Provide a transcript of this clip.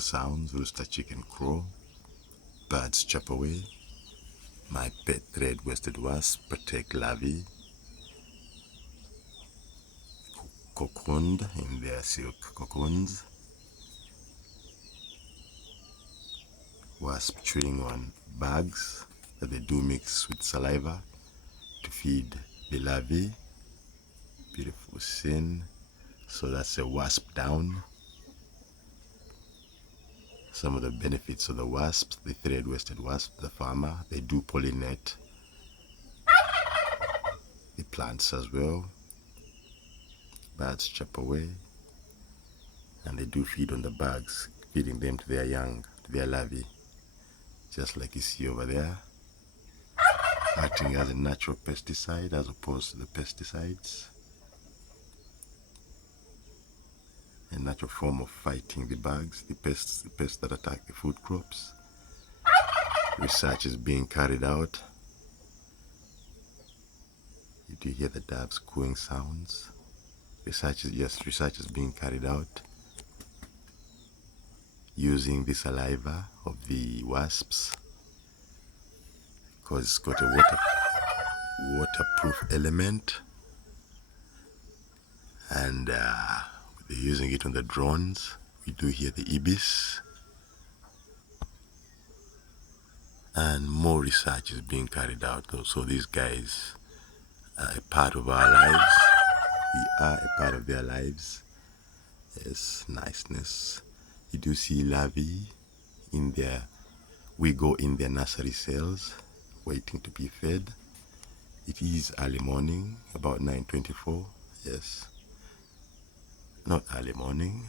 more sounds. Rooster, chicken, crow. Birds chirp away. My pet red-waisted wasp protect larvae. Cocooned in their silk cocoons. Wasp chewing on bugs that they do mix with saliva to feed the larvae. Beautiful scene. So that's a wasp down. Some of the benefits of the wasps, the thread-waisted wasp, the farmer, they do pollinate the plants as well. Birds chirp away, and they do feed on the bugs, feeding them to their young, to their larvae, just like you see over there, acting as a natural pesticide as opposed to the pesticides. A natural form of fighting the bugs, the pests that attack the food crops. Research is being carried out. You do hear the doves cooing sounds. Research is being carried out using the saliva of the wasps because it's got a waterproof element, and they're using it on the drones. We do hear the Ibis, and more research is being carried out. So these guys are a part of our lives. We are a part of their lives. Yes, niceness. You do see larvae in their, we go in their nursery cells waiting to be fed. It is early morning, about 9:24. Yes, not early morning.